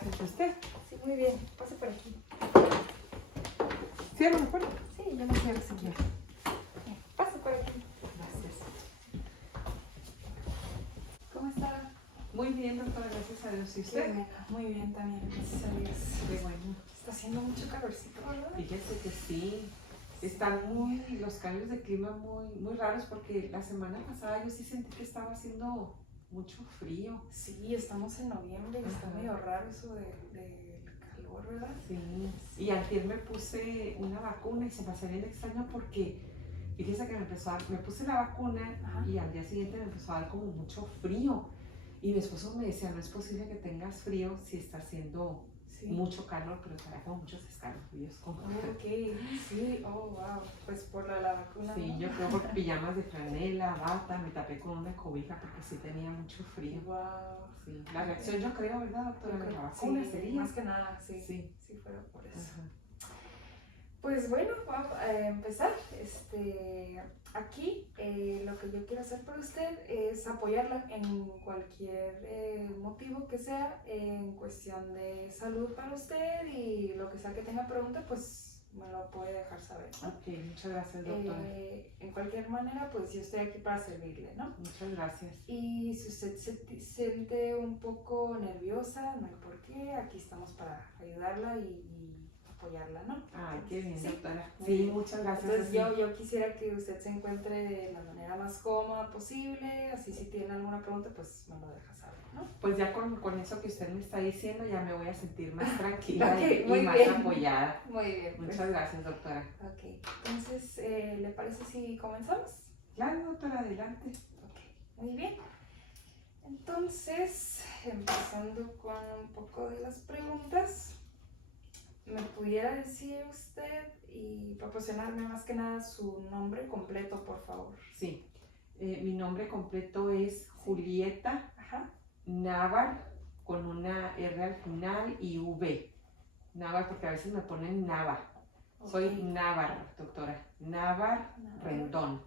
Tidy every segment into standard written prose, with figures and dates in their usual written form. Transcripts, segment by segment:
gracias. ¿Usted? Sí, muy bien. Pase por aquí. ¿Cierra la puerta? Sí, yo me cierro si quiere. Pase por aquí. Gracias. ¿Cómo está? Muy bien, doctora, gracias a Dios. ¿Y Qué usted? bueno. Muy bien también, gracias a Dios. Qué bueno. Está haciendo mucho calorcito, ¿verdad? Fíjese que sí. Están los cambios de clima muy raros porque la semana pasada yo sí sentí que estaba haciendo mucho frío. Sí, estamos en noviembre y está Ajá. medio raro eso del calor, ¿verdad? Sí. Y ayer me puse una vacuna y se me hacía bien extraño porque fíjese que me puse la vacuna. Ajá. Y al día siguiente me empezó a dar como mucho frío. Y mi esposo me decía, no es posible que tengas frío si está haciendo Sí. mucho calor, pero trae como muchos escalofríos. Como... Ok, sí, oh, wow. Pues por la vacuna. Sí, ¿no? yo creo por pijamas de franela, bata, me tapé con una cobija porque sí tenía mucho frío. Wow. Sí. La reacción yo creo, ¿verdad, doctora? Yo De creo- la vacuna sí, sería. más que nada, sí. Sí. Sí, fuera por eso. Ajá. Pues bueno, vamos a empezar. Aquí lo que yo quiero hacer por usted es apoyarla en cualquier motivo que sea, en cuestión de salud para usted y lo que sea que tenga pregunta, pues me lo puede dejar saber, ¿no? Ok, muchas gracias, doctora. En cualquier manera, pues yo estoy aquí para servirle, ¿no? Muchas gracias. Y si usted se siente un poco nerviosa, no hay por qué, aquí estamos para ayudarla y apoyarla, ¿no? Ay, qué bien, Sí. doctora. Muy Sí, bien. muchas gracias. Entonces así. yo quisiera que usted se encuentre de la manera más cómoda posible, así si tiene alguna pregunta, pues me lo deja saber, ¿no? Pues ya con eso que usted me está diciendo, ya me voy a sentir más tranquila Ok, y muy más bien. apoyada. Muy bien. pues. Muchas gracias, doctora. Ok, entonces, ¿le parece si comenzamos? Claro, doctora, adelante. Ok, muy bien. Entonces, empezando con un poco de las preguntas, ¿me pudiera decir usted y proporcionarme más que nada su nombre completo, por favor? Sí, mi nombre completo es Julieta Ajá. Navar, con una R al final y V. Navar, porque a veces me ponen Nava. Soy Ok. Navar, doctora. Navar Navar. Rendón.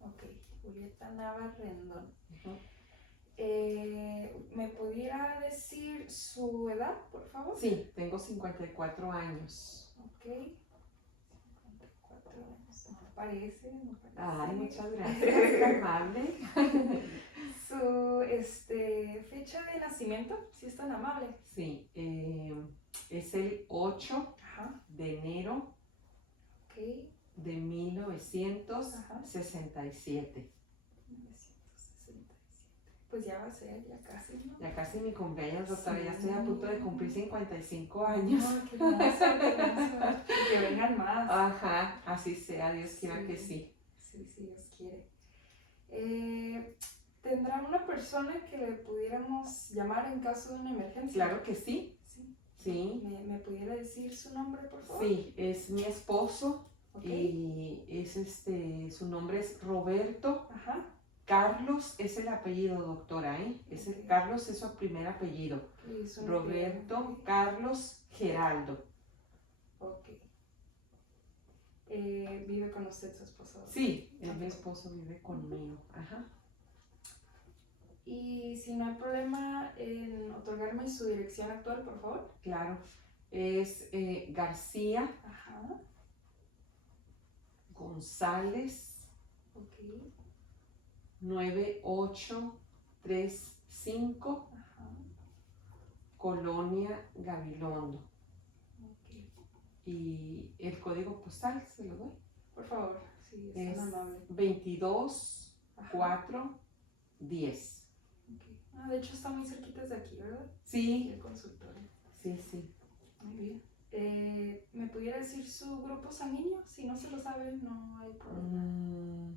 Ok, Julieta Nava Rendón. Ujú. ¿Me pudiera decir su edad, por favor? Sí, tengo 54 años. Ok, 54 años. No parece, no parece. Ay, muchas gracias, qué amable. Su fecha de nacimiento, si es tan amable. Sí, es el 8 Ajá, de enero ok. de 1967. 1967. Pues ya va a ser, ya casi, ¿no? Ya casi mi cumpleaños, doctora, Sí. ya estoy a punto de cumplir 55 años. No, qué hermoso, qué hermoso. Y que vengan más. Ajá, así sea, Dios quiera que sí. Sí, sí, Dios quiere. ¿Tendrá una persona que le pudiéramos llamar en caso de una emergencia? Claro que sí. Sí. Sí, ¿Me pudiera decir su nombre, por favor? sí, es mi esposo. Ok. Y es su nombre es Roberto Ajá. Carlos, es el apellido, doctora, ¿eh? Ok. Carlos es su primer apellido. Y su Roberto apellido. Carlos Geraldo. Ok. ¿Vive con usted su esposo? Sí, mi Ok. esposo vive conmigo. Ajá. Y si no hay problema en otorgarme su dirección actual, por favor. Claro, es García Ajá. González Ok. 9835, Ajá. Colonia Gabilondo. Ok. Y el código postal, se lo doy. Por favor, sí, es Es tan amable. 22410. Ok. Ah, de hecho está muy cerquita de aquí, ¿verdad? Aquí Sí, el consultorio. sí, sí. Muy bien. ¿Me pudiera decir su grupo sanguíneo? Si no se lo sabe, no hay problema.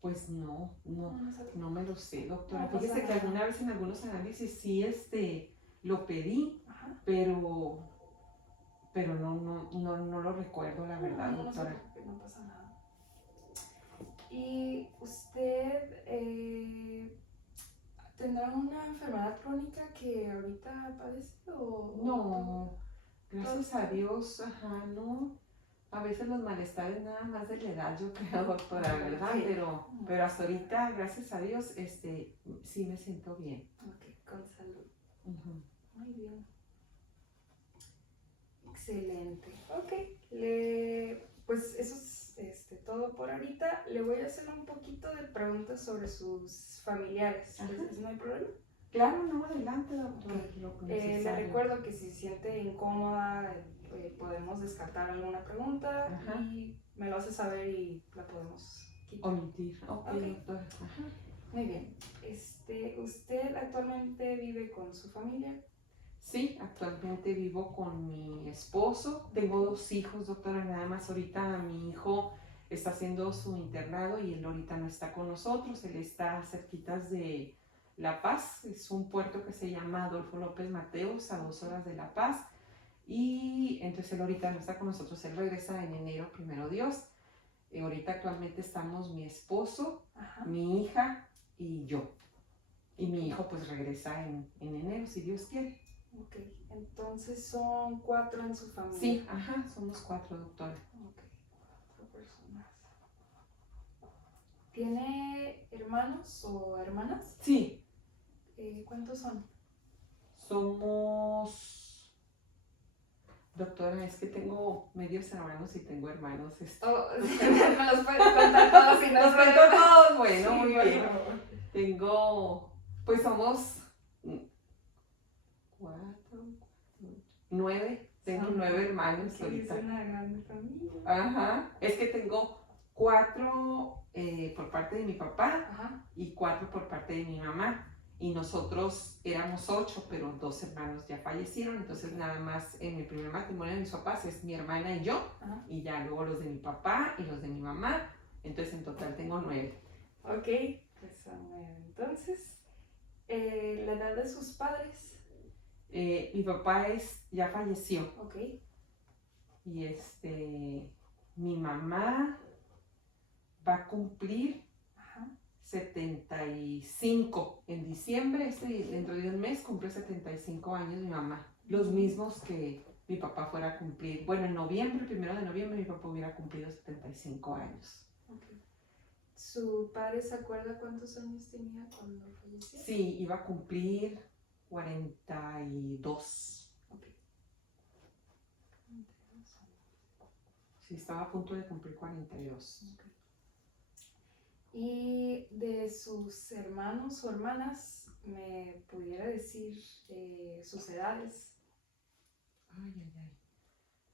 Pues no sabe. me lo sé, doctora. No pasa Fíjese que nada. alguna vez en algunos análisis sí lo pedí, Ajá. pero no lo recuerdo, la verdad, No se doctora. preocupe, no pasa nada. ¿Y usted tendrá una enfermedad crónica que ahorita padece o No, gracias a todo? Dios, ajá, no. A veces los malestares nada más de la edad, yo creo, doctora, ¿verdad? Ok. Pero hasta ahorita, gracias a Dios, sí me siento bien. Ok, con salud. Ujú. Muy bien. Excelente. Ok. Pues eso es todo por ahorita. Le voy a hacer un poquito de preguntas sobre sus familiares. ¿No hay problema? Claro, no, adelante, doctora. Ok. Lo que Le necesario. recuerdo que si se siente incómoda, podemos descartar alguna pregunta. Ajá. Y me lo hace saber y la podemos quitar. Omitir. Ok, doctora. Ajá. Muy bien. ¿Usted actualmente vive con su familia? Sí, actualmente vivo con mi esposo. Tengo 2 hijos, doctora, nada más. Ahorita mi hijo está haciendo su internado y él ahorita no está con nosotros. Él está cerquitas de La Paz. Es un puerto que se llama Adolfo López Mateos, a 2 horas de La Paz. Y entonces él ahorita no está con nosotros. Él regresa en enero, primero Dios. Ahorita actualmente estamos mi esposo, Ajá. mi hija y yo. Y mi hijo pues regresa en enero, si Dios quiere. Ok, entonces son 4 en su familia. Sí, ajá, somos 4, doctora. Ok, 4 personas. ¿Tiene hermanos o hermanas? Sí. ¿Cuántos son? Somos... Doctora, es que tengo medios hermanos y tengo hermanos. Me los puede contar todos y Los cuento todos, bueno, Sí, muy por bien. favor. Tengo, pues somos 9, tengo 9 hermanos Que ahorita. es una gran familia. Ajá, es que tengo 4 por parte de mi papá. Ajá. Y 4 por parte de mi mamá. Y nosotros éramos 8, pero 2 hermanos ya fallecieron. Entonces nada más en el primer matrimonio de mis papás es mi hermana y yo. Ajá. Y ya luego los de mi papá y los de mi mamá. Entonces en total tengo 9. Ok, pues son 9. Entonces, la edad de sus padres. Mi papá ya falleció. Ok. Y mi mamá va a cumplir 75 en diciembre, dentro de un mes cumple 75 años mi mamá, los mismos que mi papá fuera a cumplir, bueno, en noviembre, 1 de noviembre mi papá hubiera cumplido 75 años. Okay. ¿Su padre se acuerda cuántos años tenía cuando falleció? Sí, iba a cumplir 42. Okay. Sí, estaba a punto de cumplir 42. Okay. ¿Y de sus hermanos o hermanas, me pudiera decir sus edades? Ay.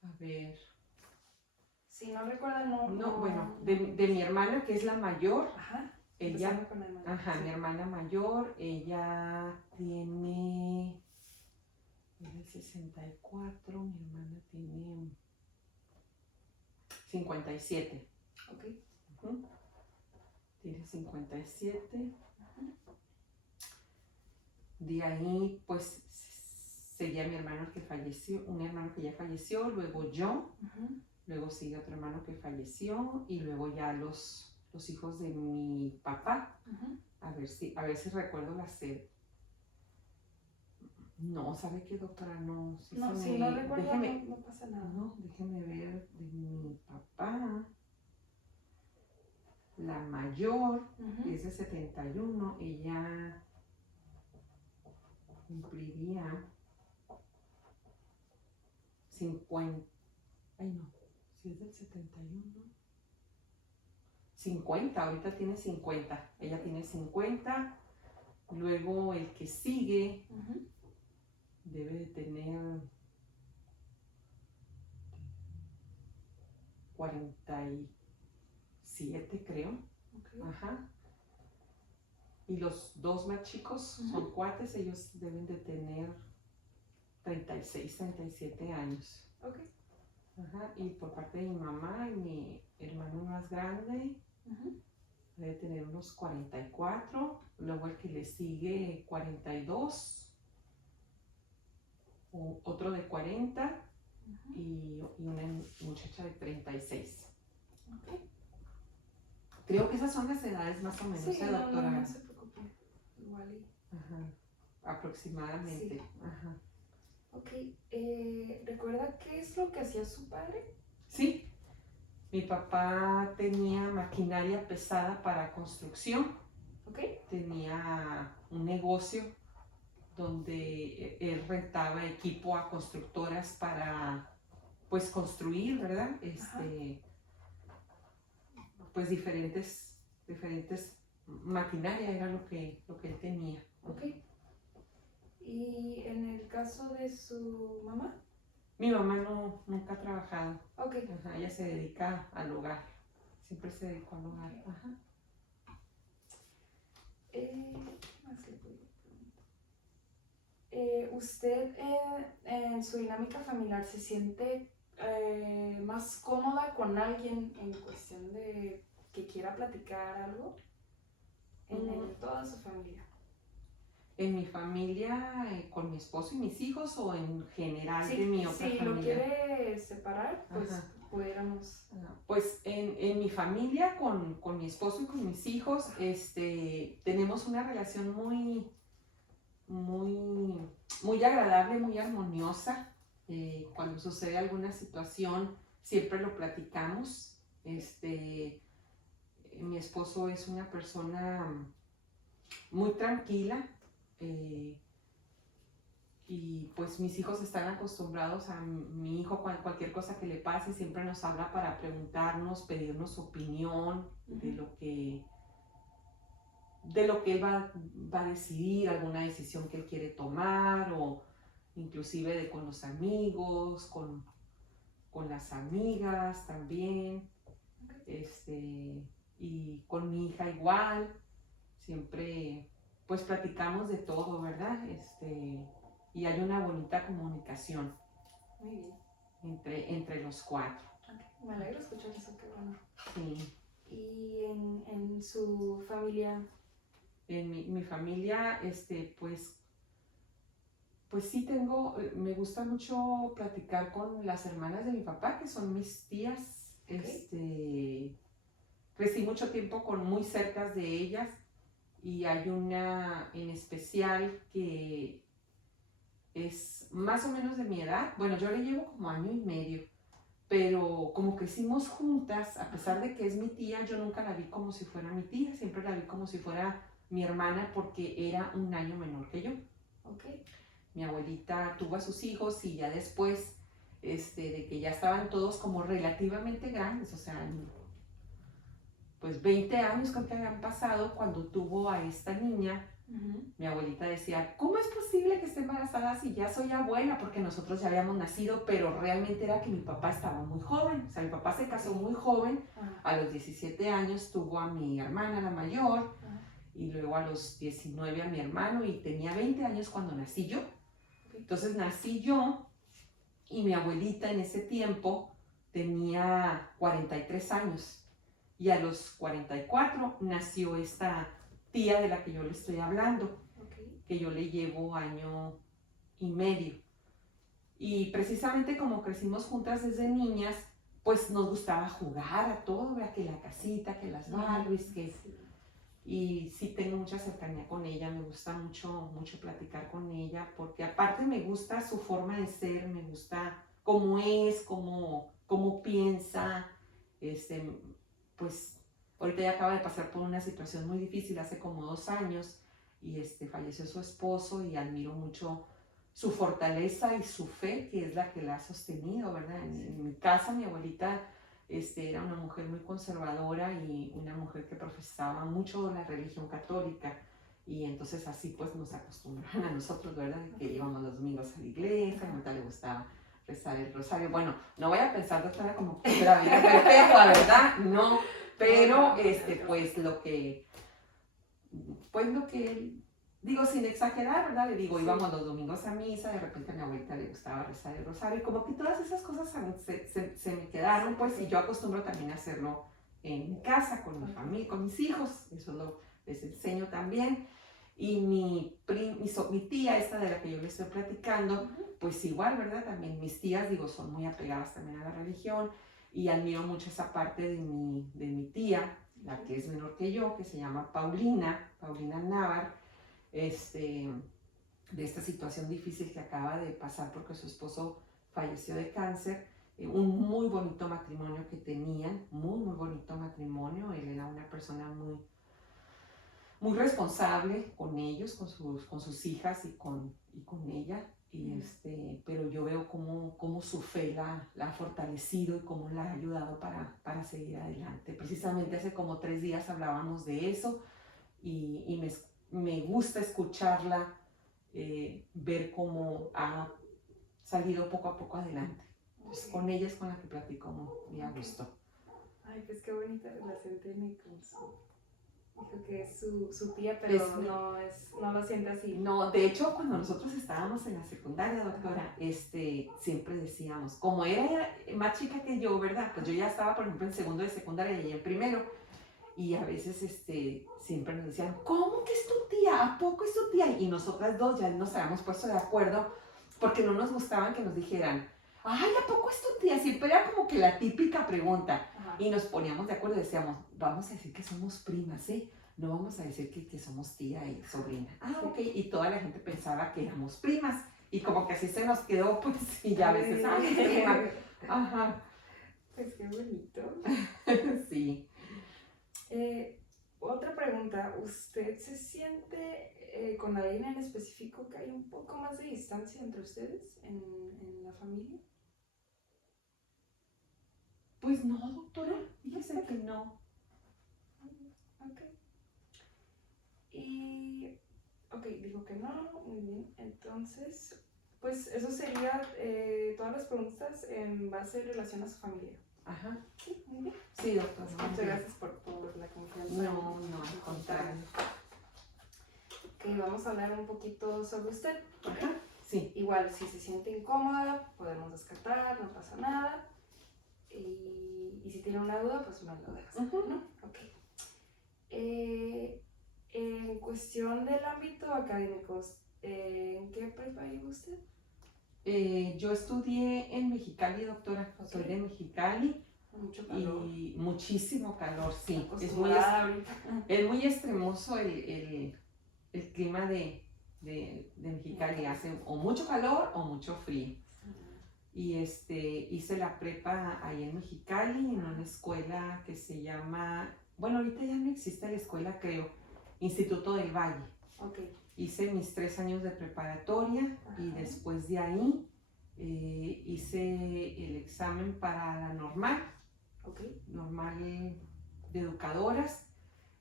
A ver. Si no recuerdan, no. Bueno, de mi hermana, que es la mayor. Ajá. Ella, con la hermana. ajá, Sí. Mi hermana mayor, ella tiene, es de 64, mi hermana tiene 57. Ok. Tiene 57. De ahí, pues, seguía mi hermano que falleció, un hermano que ya falleció, luego yo, luego sigue otro hermano que falleció, y luego ya los hijos de mi papá. A ver si recuerdo la sed. No, ¿sabe qué, doctora? No, si no recuerdo, no pasa nada. No, déjeme ver de mi papá. La mayor, que es de 71, ella cumpliría 50. Ay, no, si es del 71. 50, ahorita tiene 50. Ella tiene 50. Luego el que sigue debe de tener 47, creo. Okay. Ajá. Y los 2 más chicos son cuates, ellos deben de tener 36, 37 años. Ok. Ajá. Y por parte de mi mamá, mi hermano más grande debe tener unos 44. Luego el que le sigue 42. Otro de 40. Y una muchacha de 36. Okay. Creo que esas son las edades más o menos, sí, doctora. No se preocupe. Igual y... Ajá. Aproximadamente. Sí. Ajá. Ok. ¿Recuerda qué es lo que hacía su padre? Sí. Mi papá tenía maquinaria pesada para construcción. Ok. Tenía un negocio donde él rentaba equipo a constructoras para pues construir, ¿verdad? Pues diferentes maquinaria era lo que él tenía. Ok. ¿Y en el caso de su mamá? Mi mamá nunca ha trabajado. Ok. Ajá, ella se dedica al hogar. Siempre se dedicó al hogar. Ok. Ajá. ¿Qué más le puedo preguntar? ¿Usted en su dinámica familiar se siente más cómoda con alguien en cuestión de que quiera platicar algo? En toda su familia. En mi familia, con mi esposo y mis hijos, o en general Sí, de mi otra si familia. lo quiere separar, pues Ajá. pudiéramos. Pues en mi familia, con mi esposo y con mis hijos, tenemos una relación muy agradable, muy armoniosa. Cuando sucede alguna situación, siempre lo platicamos. Mi esposo es una persona muy tranquila, y pues mis hijos están acostumbrados a mi hijo, cualquier cosa que le pase siempre nos habla para preguntarnos, pedirnos opinión de lo que él va a decidir, alguna decisión que él quiere tomar, o inclusive con los amigos, con las amigas también. Y con mi hija igual, siempre pues platicamos de todo, ¿verdad? Y hay una bonita comunicación. Muy bien. Entre los cuatro. Okay. Me alegro escuchar eso, qué bueno. Sí. ¿Y en su familia? En mi familia, pues sí me gusta mucho platicar con las hermanas de mi papá, que son mis tías. Okay. Crecí mucho tiempo muy cerca de ellas, y hay una en especial que es más o menos de mi edad. Bueno, yo le llevo como año y medio, pero como crecimos juntas, a pesar de que es mi tía, yo nunca la vi como si fuera mi tía, siempre la vi como si fuera mi hermana, porque era un año menor que yo. Okay. Mi abuelita tuvo a sus hijos, y ya después, de que ya estaban todos como relativamente grandes, o sea, pues 20 años creo que habían pasado cuando tuvo a esta niña. Mi abuelita decía, ¿cómo es posible que esté embarazada si ya soy abuela? Porque nosotros ya habíamos nacido, pero realmente era que mi papá estaba muy joven. O sea, mi papá se casó muy joven, a los 17 años tuvo a mi hermana, la mayor, y luego a los 19 a mi hermano, y tenía 20 años cuando nací yo. Entonces nací yo, y mi abuelita en ese tiempo tenía 43 años. Y a los 44 nació esta tía de la que yo le estoy hablando, que yo le llevo año y medio. Y precisamente como crecimos juntas desde niñas, pues nos gustaba jugar a todo, ¿verdad? Que la casita, que las Barbies, y sí tengo mucha cercanía con ella, me gusta mucho platicar con ella, porque aparte me gusta su forma de ser, me gusta cómo es, cómo piensa. Pues ahorita ella acaba de pasar por una situación muy difícil hace como 2 años, y falleció su esposo, y admiro mucho su fortaleza y su fe, que es la que la ha sostenido, ¿verdad? En mi casa, mi abuelita era una mujer muy conservadora, y una mujer que profesaba mucho la religión católica, y entonces así pues nos acostumbraron a nosotros, ¿verdad? Que íbamos los domingos a la iglesia, a mi abuelita le gustaba rezar el rosario. Bueno, no voy a pensar, doctora, como que la vida perpetua, ¿verdad? No, pero pues lo que digo, sin exagerar, ¿verdad? Le digo, íbamos los domingos a misa, de repente a mi abuelita le gustaba rezar el rosario, y como que todas esas cosas se me quedaron, pues, y yo acostumbro también a hacerlo en mi casa, con mi familia, con mis hijos, eso les enseño también. Y mi tía, esta de la que yo le estoy platicando, pues igual, ¿verdad? También mis tías, digo, son muy apegadas también a la religión, y admiro mucho esa parte de mi tía, la que es menor que yo, que se llama Paulina Navar, de esta situación difícil que acaba de pasar porque su esposo falleció de cáncer. Un muy bonito matrimonio que tenían, muy bonito matrimonio. Él era una persona muy muy responsable con ellos, con sus hijas y con ella. Pero yo veo cómo su fe la ha fortalecido y cómo la ha ayudado para seguir adelante. Precisamente hace como 3 días hablábamos de eso y me gusta escucharla, ver cómo ha salido poco a poco adelante. Entonces, con ella es con la que platico muy a gusto. Ay, pues qué bonita relación tiene con su... Dijo que es su tía, pero no lo siente así. No, de hecho, cuando nosotros estábamos en la secundaria, doctora, siempre decíamos, como era más chica que yo, ¿verdad? Pues yo ya estaba, por ejemplo, en segundo de secundaria y ella en primero. Y a veces siempre nos decían, ¿cómo que es tu tía? ¿A poco es tu tía? Y nosotras dos ya nos habíamos puesto de acuerdo porque no nos gustaban que nos dijeran, ay, ¿a poco es tu tía? Siempre era como que la típica pregunta. Ajá. Y nos poníamos de acuerdo y decíamos, vamos a decir que somos primas, ¿eh? No vamos a decir que somos tía y sobrina. Ah, ok. Y toda la gente pensaba que éramos primas. Y como que así se nos quedó, pues, y ya a veces, ay, prima. Ajá. Pues qué bonito. Sí. Otra pregunta, ¿usted se siente con alguien en específico que hay un poco más de distancia entre ustedes en la familia? Pues no, doctora, fíjese que no. Ok. Y, ok, dijo que no, muy bien. Entonces, pues eso sería todas las preguntas en base en relación a su familia. Ajá. Sí, muy bien. Sí, doctora. Muchas gracias por la confianza. No, al contrario. Ok, vamos a hablar un poquito sobre usted. Ajá, sí. Igual, si se siente incómoda, podemos descartar, no pasa nada. Y si tiene una duda, pues me lo dejas, ¿no? Ok. En cuestión del ámbito académico, ¿en qué prepa iba usted? Yo estudié en Mexicali, doctora. Okay. Soy de Mexicali. Mucho calor. Y muchísimo calor, sí. Es muy extremoso el clima de Mexicali. Hace o mucho calor o mucho frío. Y hice la prepa ahí en Mexicali, en una escuela que se llama, bueno, ahorita ya no existe la escuela, creo, Instituto del Valle. Okay. Hice mis 3 años de preparatoria. Ajá. Y después de ahí hice el examen para la normal, okay. Normal de educadoras,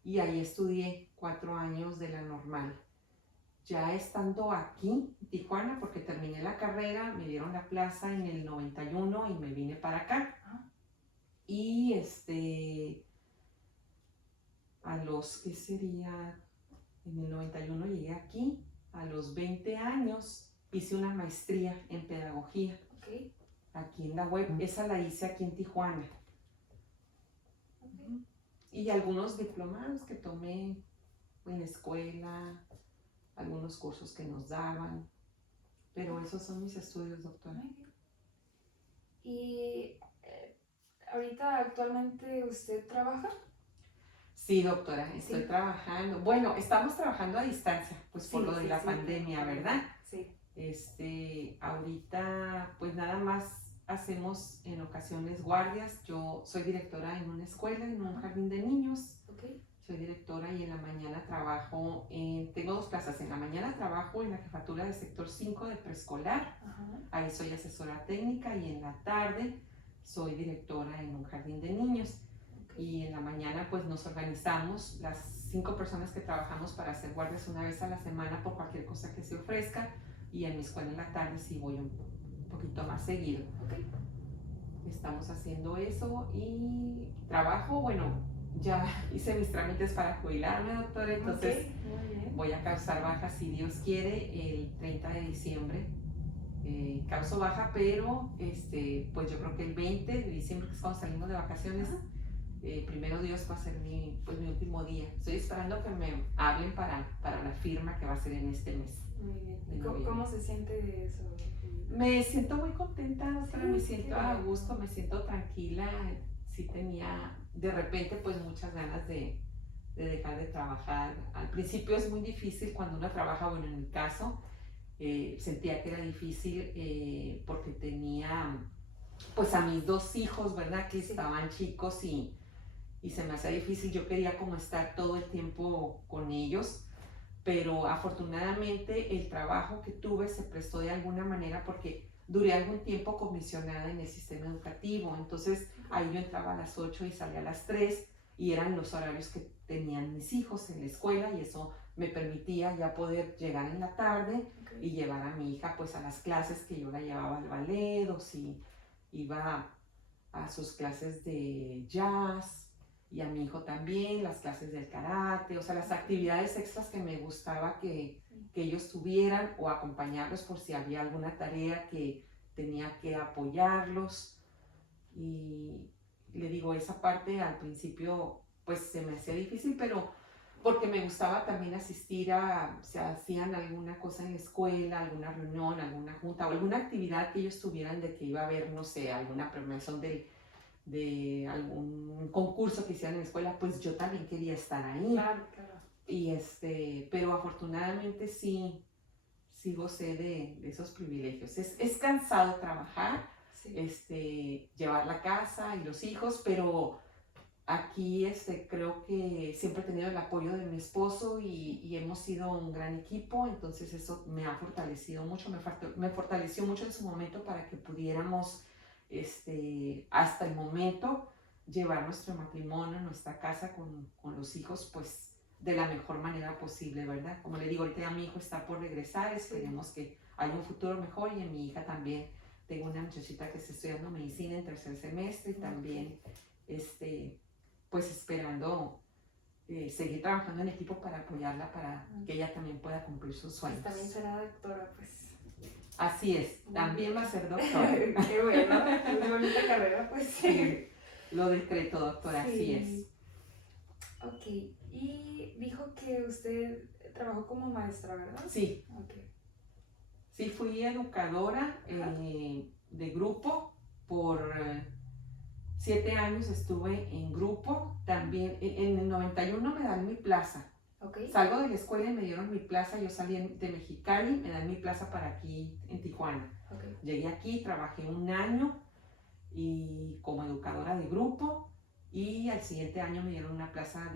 y ahí estudié 4 años de la normal. Ya estando aquí en Tijuana, porque terminé la carrera, me dieron la plaza en el 91 y me vine para acá. Y a los, ¿qué sería? En el 91 llegué aquí, a los 20 años hice una maestría en pedagogía. Okay. Aquí en la web, esa la hice aquí en Tijuana. Okay. Y algunos diplomados que tomé en la escuela, algunos cursos que nos daban, pero esos son mis estudios, doctora. ¿Y ahorita actualmente usted trabaja? Sí, doctora, estoy trabajando. Bueno, estamos trabajando a distancia, pues por lo de la pandemia, ¿verdad? Sí. Ahorita, pues nada más hacemos en ocasiones guardias. Yo soy directora en una escuela, en un jardín de niños. Okay. Soy directora y en la mañana trabajo, tengo 2 plazas. En la mañana trabajo en la jefatura de sector 5 de preescolar. Ajá. Ahí soy asesora técnica, y en la tarde soy directora en un jardín de niños. Okay. Y en la mañana pues nos organizamos las 5 personas que trabajamos para hacer guardias una vez a la semana por cualquier cosa que se ofrezca, y en mi escuela en la tarde sí voy un poquito más seguido. Okay. Estamos haciendo eso y trabajo, bueno, ya hice mis trámites para jubilarme, doctora, entonces voy a causar baja, si Dios quiere, el 30 de diciembre. Causo baja, pero pues yo creo que el 20 de diciembre, que es cuando salimos de vacaciones, primero Dios, va a ser mi último día. Estoy esperando que me hablen para la firma que va a ser en este mes. Muy bien. ¿Cómo se siente eso? Me siento muy contenta, doctora, me siento a gusto, me siento tranquila. Sí tenía de repente pues muchas ganas de dejar de trabajar. Al principio es muy difícil cuando uno trabaja, bueno, en mi caso sentía que era difícil porque tenía pues a mis 2 hijos, ¿verdad? Que estaban chicos y y se me hacía difícil. Yo quería como estar todo el tiempo con ellos, pero afortunadamente el trabajo que tuve se prestó de alguna manera porque duré algún tiempo comisionada en el sistema educativo. Entonces ahí yo entraba a las 8 y salía a las 3 y eran los horarios que tenían mis hijos en la escuela, y eso me permitía ya poder llegar en la tarde y llevar a mi hija pues a las clases que yo la llevaba al ballet, o si iba a sus clases de jazz, y a mi hijo también las clases del karate, o sea, las actividades extras que me gustaba que ellos tuvieran, o acompañarlos por si había alguna tarea que tenía que apoyarlos. Y le digo, esa parte al principio pues se me hacía difícil, pero porque me gustaba también asistir a, si hacían alguna cosa en la escuela, alguna reunión, alguna junta o alguna actividad que ellos tuvieran, de que iba a haber, no sé, alguna premiación de algún concurso que hicieran en la escuela, pues yo también quería estar ahí. Claro, claro. Y pero afortunadamente sí gocé de esos privilegios. Es cansado trabajar, Sí. llevar la casa y los hijos, pero aquí creo que siempre he tenido el apoyo de mi esposo, y hemos sido un gran equipo. Entonces eso me ha fortalecido mucho, me fortaleció mucho en su momento para que pudiéramos hasta el momento llevar nuestro matrimonio, nuestra casa con los hijos, pues de la mejor manera posible, ¿verdad? Como le digo, ahorita ya mi hijo está por regresar, esperemos que haya un futuro mejor, y en mi hija también. Tengo una muchachita que está estudiando medicina en 3er semestre, y también pues esperando seguir trabajando en equipo para apoyarla, para que ella también pueda cumplir sus sueños. Pues también será doctora, pues. Así es, también va a ser doctora. Qué bueno, qué bonita carrera, pues. Sí, lo decreto, doctora, Sí. así es. Ok, y dijo que usted trabajó como maestra, ¿verdad? Sí. Okay. Sí, fui educadora de grupo por 7 años. Estuve en grupo también. En el 91 me dan mi plaza. Okay. Salgo de la escuela y me dieron mi plaza. Yo salí de Mexicali, me dan mi plaza para aquí en Tijuana. Okay. Llegué aquí, trabajé 1 año y como educadora de grupo, y al siguiente año me dieron una plaza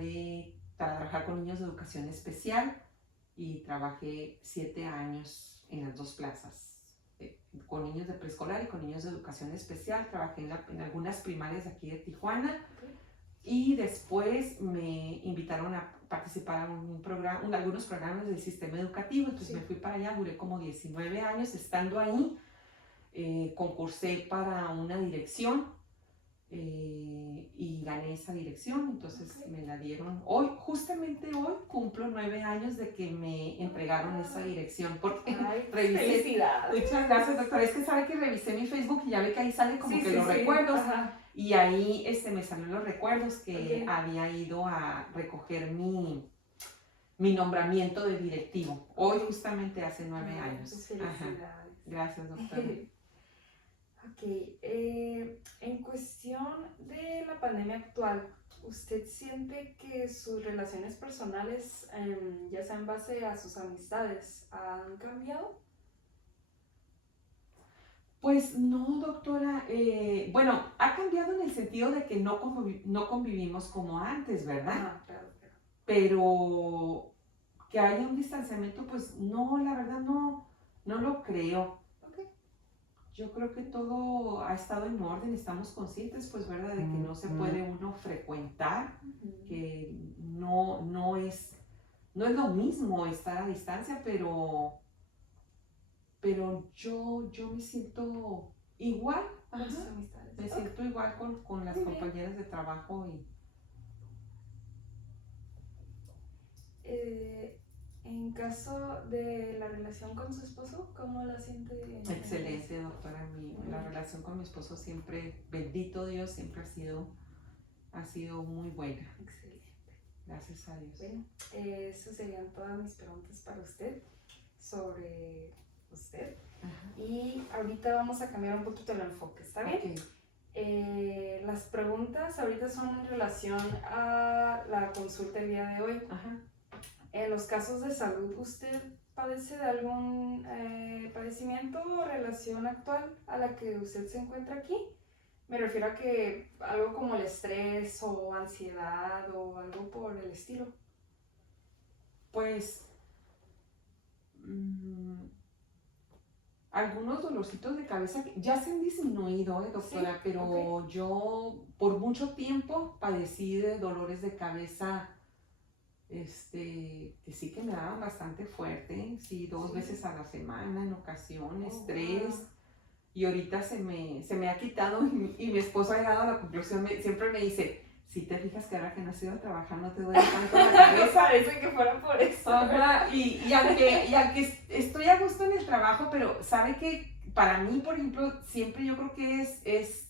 para trabajar con niños de educación especial, y trabajé 7 años en las 2 plazas, con niños de preescolar y con niños de educación especial. Trabajé en algunas primarias de aquí de Tijuana. Okay. Y después me invitaron a participar en algunos programas del sistema educativo. Entonces me fui para allá, duré como 19 años estando ahí. Concursé para una dirección y gané esa dirección. Entonces me la dieron hoy, justamente hoy cumplo 9 años de que me entregaron esa dirección, porque revisé. Felicidades. Muchas gracias, doctora. Es que sabe que revisé mi Facebook y ya ve que ahí salen como que los recuerdos. Ajá. Y ahí me salieron los recuerdos que había ido a recoger mi nombramiento de directivo. Hoy justamente hace 9 años. Felicidades. Ajá. Gracias, doctora. Ok, en cuestión de la pandemia actual, ¿usted siente que sus relaciones personales, ya sea en base a sus amistades, han cambiado? Pues no, doctora. Bueno, ha cambiado en el sentido de que no convivimos como antes, ¿verdad? Ah, claro. Pero que haya un distanciamiento, pues no, la verdad no lo creo. Yo creo que todo ha estado en orden, estamos conscientes, pues, ¿verdad?, de que no se puede uno frecuentar, que no es lo mismo estar a distancia, pero yo me siento igual. Con sus amistades. Me siento igual con las compañeras de trabajo. En caso de la relación con su esposo, ¿cómo la siente? Excelente, doctora. La relación con mi esposo siempre, bendito Dios, siempre ha sido muy buena. Excelente. Gracias a Dios. Bueno, esas serían todas mis preguntas para usted sobre usted. Ajá. Y ahorita vamos a cambiar un poquito el enfoque, ¿está bien? Okay. Las preguntas ahorita son en relación a la consulta el día de hoy. Ajá. En los casos de salud, ¿usted padece de algún padecimiento o relación actual a la que usted se encuentra aquí? Me refiero a que algo como el estrés o ansiedad o algo por el estilo. Pues algunos dolorcitos de cabeza que ya se han disminuido, doctora, Sí, pero ok. yo por mucho tiempo padecí de dolores de cabeza, que sí que me daban bastante fuerte, sí, 2 veces Sí. a la semana en ocasiones, Oh, wow. 3, y ahorita se me ha quitado y mi esposo ha llegado a la conclusión, siempre me dice, si te fijas que ahora que no has ido a trabajar no te duele tanto la cabeza. Parece que fuera por eso. Ajá, y aunque estoy a gusto en el trabajo, pero sabe que para mí, por ejemplo, siempre yo creo que es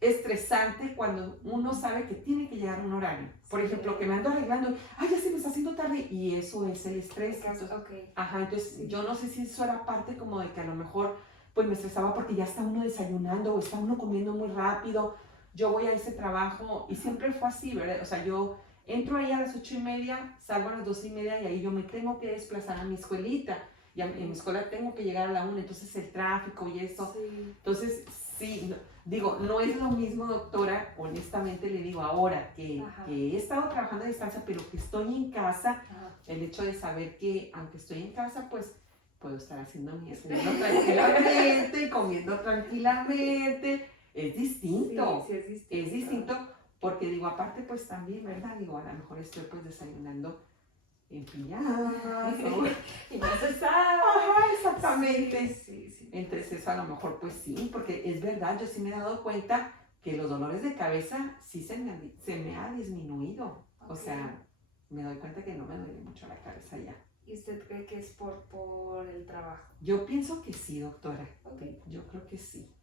estresante cuando uno sabe que tiene que llegar a un horario. Por Sí. ejemplo, que me ando arreglando, ay, ya se me está haciendo tarde, y eso es el estrés. Entonces, Ok. ajá, entonces Sí. yo no sé si eso era parte como de que a lo mejor pues me estresaba porque ya está uno desayunando o está uno comiendo muy rápido. Yo voy a ese trabajo y siempre fue así, ¿verdad? O sea, yo entro ahí a las 8:30, salgo a las 12:30 y ahí yo me tengo que desplazar a mi escuelita. Y en mi escuela tengo que llegar a la 1, entonces el tráfico y eso. Sí. Entonces, sí, digo, no es lo mismo, doctora, honestamente le digo ahora que he estado trabajando a distancia, pero que estoy en casa, Ajá. el hecho de saber que aunque estoy en casa, pues puedo estar haciendo mi desayuno tranquilamente, comiendo tranquilamente, es distinto, Sí, es distinto. es distinto porque digo, aparte pues también, ¿verdad? Digo, a lo mejor estoy pues desayunando en pijamas o... Y no se sabe. Ajá, exactamente. Sí. Entonces eso a lo mejor pues sí, porque es verdad, yo sí me he dado cuenta que los dolores de cabeza sí se me ha disminuido. O Ok. sea, me doy cuenta que no me duele mucho la cabeza ya. ¿Y usted cree que es por el trabajo? Yo pienso que sí, doctora. Ok. Yo creo que sí.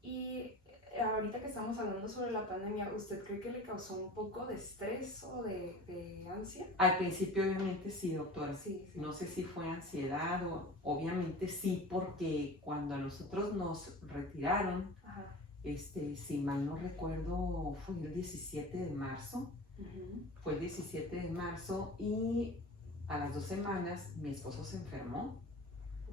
Y ahorita que estamos hablando sobre la pandemia, ¿usted cree que le causó un poco de estrés o de ansia? Al principio obviamente sí, doctora. Sí. No sé si fue ansiedad o obviamente sí, porque cuando a nosotros nos retiraron, Ajá. si mal no recuerdo, fue el 17 de marzo. Fue el 17 de marzo y a las 2 semanas mi esposo se enfermó.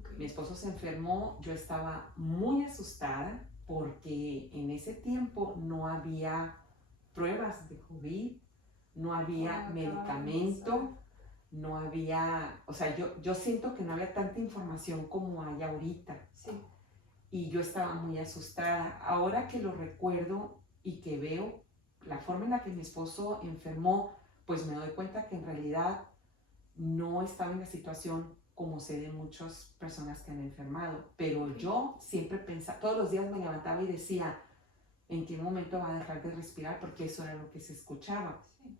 Okay. Mi esposo se enfermó, yo estaba muy asustada porque en ese tiempo no había pruebas de COVID, no había medicamento, no había, o sea, yo siento que no había tanta información como hay ahorita. Sí. Y yo estaba muy asustada. Ahora que lo recuerdo y que veo la forma en la que mi esposo enfermó, pues me doy cuenta que en realidad no estaba en la situación como sé de muchas personas que han enfermado. Pero yo siempre pensaba, todos los días me levantaba y decía, ¿en qué momento va a dejar de respirar? Porque eso era lo que se escuchaba. Sí.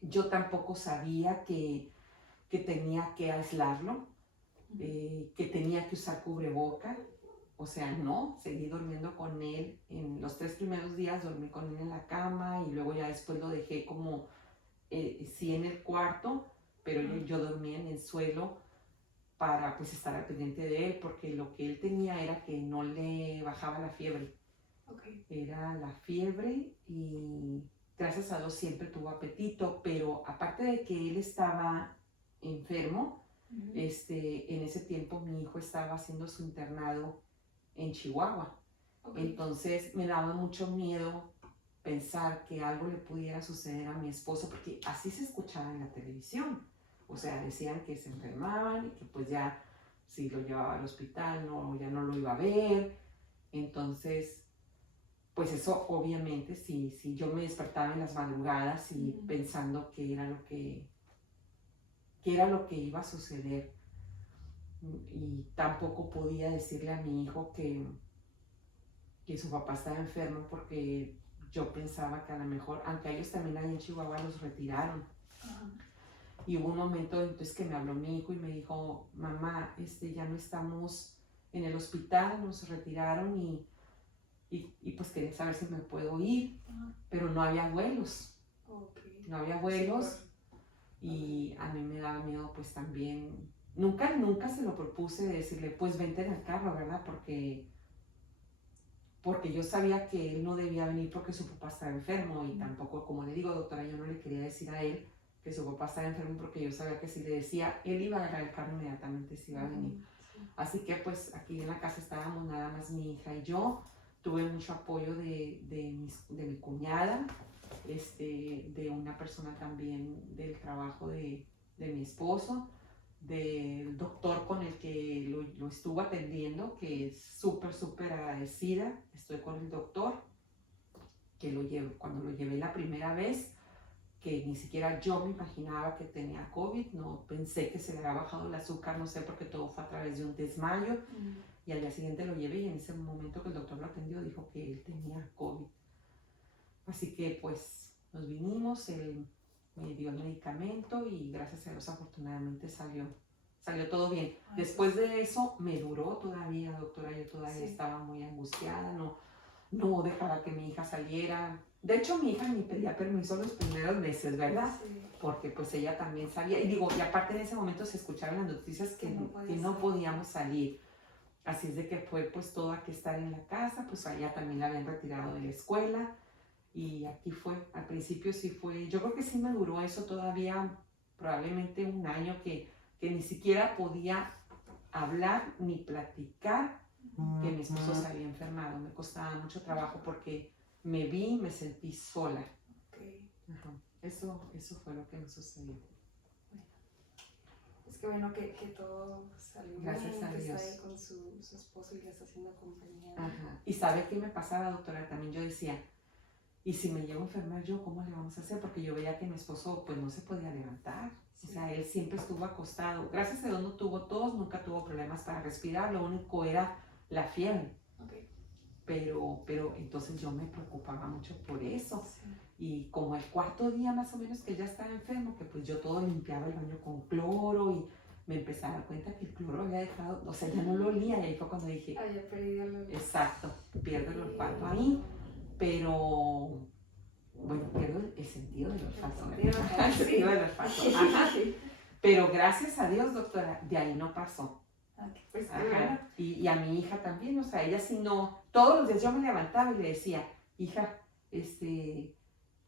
Yo tampoco sabía que tenía que aislarlo, que tenía que usar cubreboca. O sea, no, seguí durmiendo con él. En los 3 primeros días dormí con él en la cama y luego ya después lo dejé como, sí en el cuarto, pero yo dormía en el suelo para pues estar al pendiente de él, porque lo que él tenía era que no le bajaba la fiebre. Okay. Era la fiebre y gracias a Dios siempre tuvo apetito, pero aparte de que él estaba enfermo, en ese tiempo mi hijo estaba haciendo su internado en Chihuahua. Okay. Entonces me daba mucho miedo pensar que algo le pudiera suceder a mi esposo, porque así se escuchaba en la televisión. O sea, decían que se enfermaban y que pues ya si lo llevaba al hospital ya no lo iba a ver. Entonces, pues eso obviamente, si yo me despertaba en las madrugadas y pensando que era lo que iba a suceder, y tampoco podía decirle a mi hijo que su papá estaba enfermo porque yo pensaba que a lo mejor, aunque ellos también ahí en Chihuahua los retiraron. Y hubo un momento entonces que me habló mi hijo y me dijo, mamá, ya no estamos en el hospital, nos retiraron y pues quería saber si me puedo ir, pero no había vuelos. Okay. No había vuelos y a mí me daba miedo pues también, nunca se lo propuse de decirle, pues vente en el carro, ¿verdad? Porque yo sabía que él no debía venir porque su papá estaba enfermo y tampoco, como le digo, doctora, yo no le quería decir a él que su papá estaba enfermo porque yo sabía que si le decía, él iba a agarrar el carro inmediatamente si iba a venir. Así que pues aquí en la casa estábamos nada más mi hija y yo. Tuve mucho apoyo de mi cuñada, de una persona también del trabajo de mi esposo, del doctor con el que lo estuvo atendiendo, que es súper, súper agradecida. Estoy con el doctor, que cuando lo llevé la primera vez, que ni siquiera yo me imaginaba que tenía COVID, no pensé que se le había bajado el azúcar, no sé, porque todo fue a través de un desmayo. Y al día siguiente lo llevé y en ese momento que el doctor lo atendió dijo que él tenía COVID. Así que pues nos vinimos, él me dio el medicamento y gracias a Dios afortunadamente salió todo bien. Después de eso me duró todavía, doctora, yo todavía estaba muy angustiada, no dejaba que mi hija saliera. De hecho, mi hija ni pedía permiso los primeros meses, ¿verdad? Sí. Porque pues ella también sabía. Y aparte en ese momento se escucharon las noticias que no podíamos salir. Así es de que fue pues todo a que estar en la casa, pues allá también la habían retirado de la escuela. Y aquí fue, al principio sí fue, yo creo que sí me duró eso todavía probablemente un año que ni siquiera podía hablar ni platicar que mi esposo se había enfermado. Me costaba mucho trabajo porque me sentí sola. Okay. Eso fue lo que me sucedió. Bueno, es que bueno que todo salió Gracias bien, a que Dios. está ahí con su esposo y le está haciendo compañía. Ajá. Y ¿sabe qué me pasaba, doctora? También yo decía, ¿y si me llevo a enfermar yo, cómo le vamos a hacer? Porque yo veía que mi esposo pues no se podía levantar. Sí. O sea, él siempre estuvo acostado. Gracias a Dios no tuvo tos, nunca tuvo problemas para respirar. Lo único era la fiebre. Okay. Pero entonces yo me preocupaba mucho por eso. Sí. Y como el cuarto día más o menos que él ya estaba enfermo, que pues yo todo limpiaba el baño con cloro y me empecé a dar cuenta que el cloro había dejado, o sea, ya no lo olía y ahí fue cuando dije, había perdido el olfato. Exacto, pierdo el olfato ahí, pero bueno, pierdo el sentido del olfato. El sentido del olfato, ajá. Pero gracias a Dios, doctora, de ahí no pasó. Pues, ajá. Y a mi hija también, o sea, ella sí no, todos los días yo me levantaba y le decía, hija,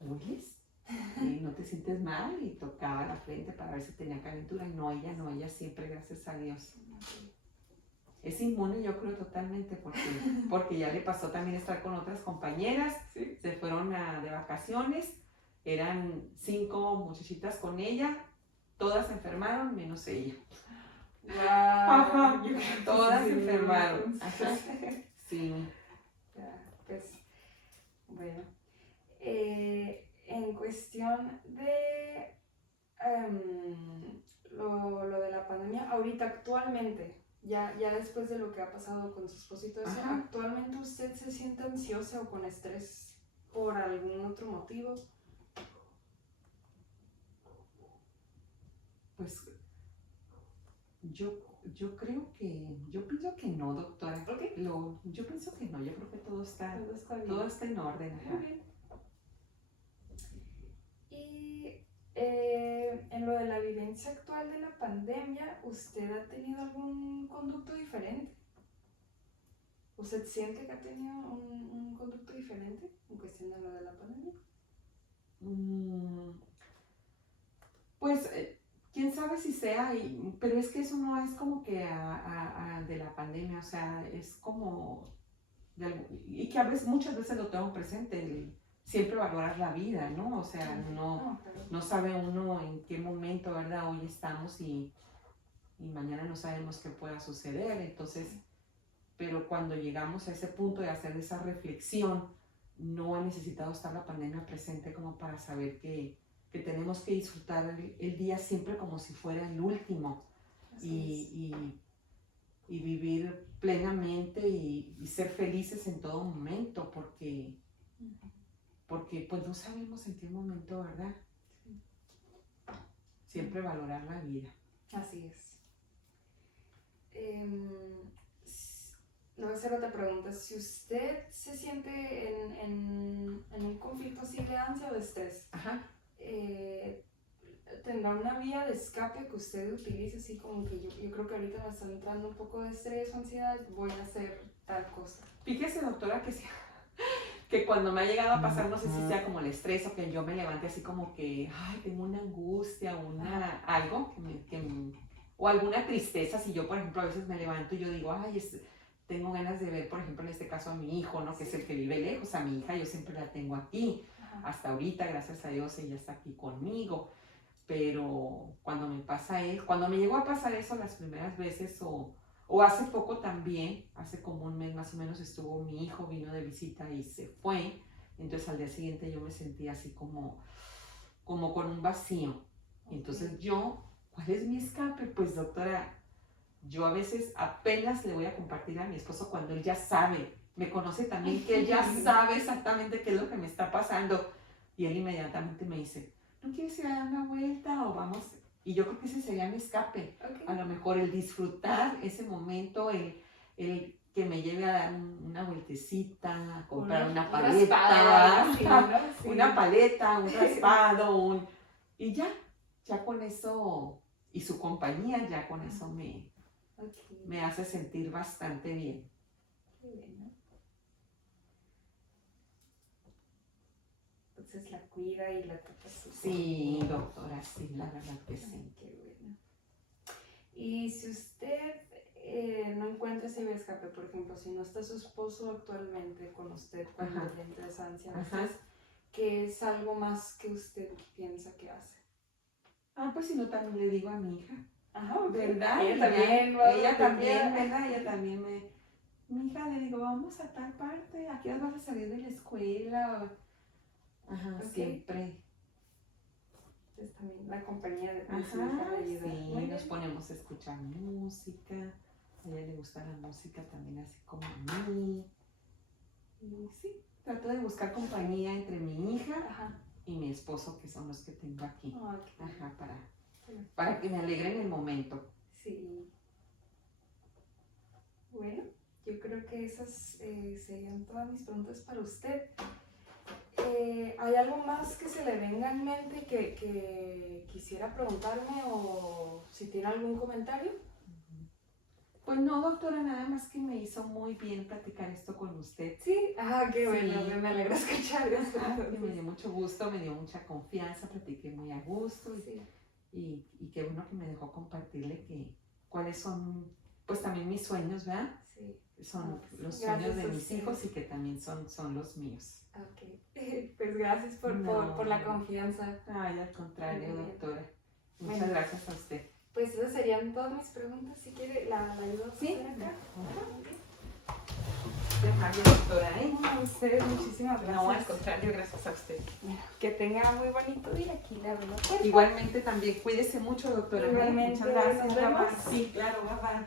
¿hueles? ¿No te sientes mal? Y tocaba la frente para ver si tenía calentura. Y no, ella siempre, gracias a Dios. Es inmune, yo creo, totalmente, porque ya le pasó también estar con otras compañeras. Sí. Se fueron de vacaciones, eran 5 muchachitas con ella, todas se enfermaron menos ella. Wow. Ajá, todas se enfermaron. Ajá. Sí. Pues, bueno. En cuestión de lo de la pandemia, ahorita actualmente, ya después de lo que ha pasado con su esposo y todo eso, ¿actualmente usted se siente ansiosa o con estrés por algún otro motivo? Pues yo creo que, yo pienso que no, doctora. Okay. Yo pienso que no, yo creo que todo está bien. Todo está en orden. Ajá. Muy bien. Y en lo de la vivencia actual de la pandemia, ¿usted ha tenido algún conducto diferente? ¿Usted siente que ha tenido un conducto diferente en cuestión de lo de la pandemia? Pues quién sabe si sea, pero es que eso no es como que de la pandemia, o sea, es como, y que muchas veces lo tengo presente, siempre valorar la vida, ¿no? O sea, no sabe uno en qué momento, ¿verdad? Hoy estamos y mañana no sabemos qué pueda suceder, entonces, pero cuando llegamos a ese punto de hacer esa reflexión, no ha necesitado estar la pandemia presente como para saber que tenemos que disfrutar el día siempre como si fuera el último y vivir plenamente y ser felices en todo momento porque pues no sabemos en qué momento, ¿verdad? Siempre valorar la vida. Así es. Le voy a hacer otra pregunta. Si usted se siente en un conflicto así de ansia o de estrés, ¿tendrá una vía de escape que usted utilice así como que yo creo que ahorita me está entrando un poco de estrés o ansiedad, voy a hacer tal cosa? Fíjese, doctora, que cuando me ha llegado a pasar, no sé si sea como el estrés o que yo me levante así como que, ay, tengo una angustia, algo o alguna tristeza, si yo, por ejemplo, a veces me levanto y yo digo, ay, tengo ganas de ver, por ejemplo, en este caso a mi hijo, ¿no? Que es el que vive lejos, a mi hija yo siempre la tengo aquí, hasta ahorita, gracias a Dios, ella está aquí conmigo, pero cuando me llegó a pasar eso las primeras veces, o hace poco también, hace como un mes más o menos estuvo mi hijo, vino de visita y se fue, entonces al día siguiente yo me sentí así como con un vacío, entonces ¿cuál es mi escape? Pues doctora, yo a veces apenas le voy a compartir a mi esposo cuando él ya sabe, me conoce también, que él ya sabe exactamente qué es lo que me está pasando. Y él inmediatamente me dice, ¿no quieres ir a dar una vuelta o vamos? Y yo creo que ese sería mi escape. Okay. A lo mejor el disfrutar ese momento, el que me lleve a dar una vueltecita, a comprar una paleta, una paleta, un raspado, y ya con eso, y su compañía, ya con eso me hace sentir bastante bien. Qué bien, ¿no? Entonces la cuida y la trata súper. Sí, doctora, sí, la verdad que sí. Ay, qué bueno. Y si usted no encuentra ese escape, por ejemplo, si no está su esposo actualmente con usted cuando le entra esa ansiedad, ¿qué es algo más que usted piensa que hace? Pues si no, también le digo a mi hija. ¿Verdad? Ella también, ¿verdad? Ella también mi hija, le digo, vamos a tal parte, ¿a qué hora vas a salir de la escuela? Siempre. Entonces también la compañía de su hija le ayuda. Sí, nos ponemos a escuchar música, a ella le gusta la música también así como a mí. Y sí, trato de buscar compañía entre mi hija y mi esposo, que son los que tengo aquí. Para que me alegren el momento. Sí. Bueno, yo creo que esas serían todas mis preguntas para usted. ¿Hay algo más que se le venga en mente que quisiera preguntarme o si tiene algún comentario? Pues no, doctora, nada más que me hizo muy bien platicar esto con usted. Sí, qué bueno, me alegra escuchar eso. Me dio mucho gusto, me dio mucha confianza, platiqué muy a gusto y qué bueno que me dejó compartirle cuáles son, pues también mis sueños, ¿verdad? Sí. Son los sueños de mis hijos y que también son los míos. Pues gracias por la confianza. Ay, al contrario, doctora. Muchas gracias a usted. Pues esas serían todas mis preguntas. Si quiere, la ayudo a hacer acá. Gracias, doctora. A usted, muchísimas gracias. No, al contrario, gracias a usted. Que tenga muy bonito día aquí, la verdad. Igualmente también, cuídese mucho, doctora. Igualmente, muchas gracias. nos vemos. Sí, claro, bye bye.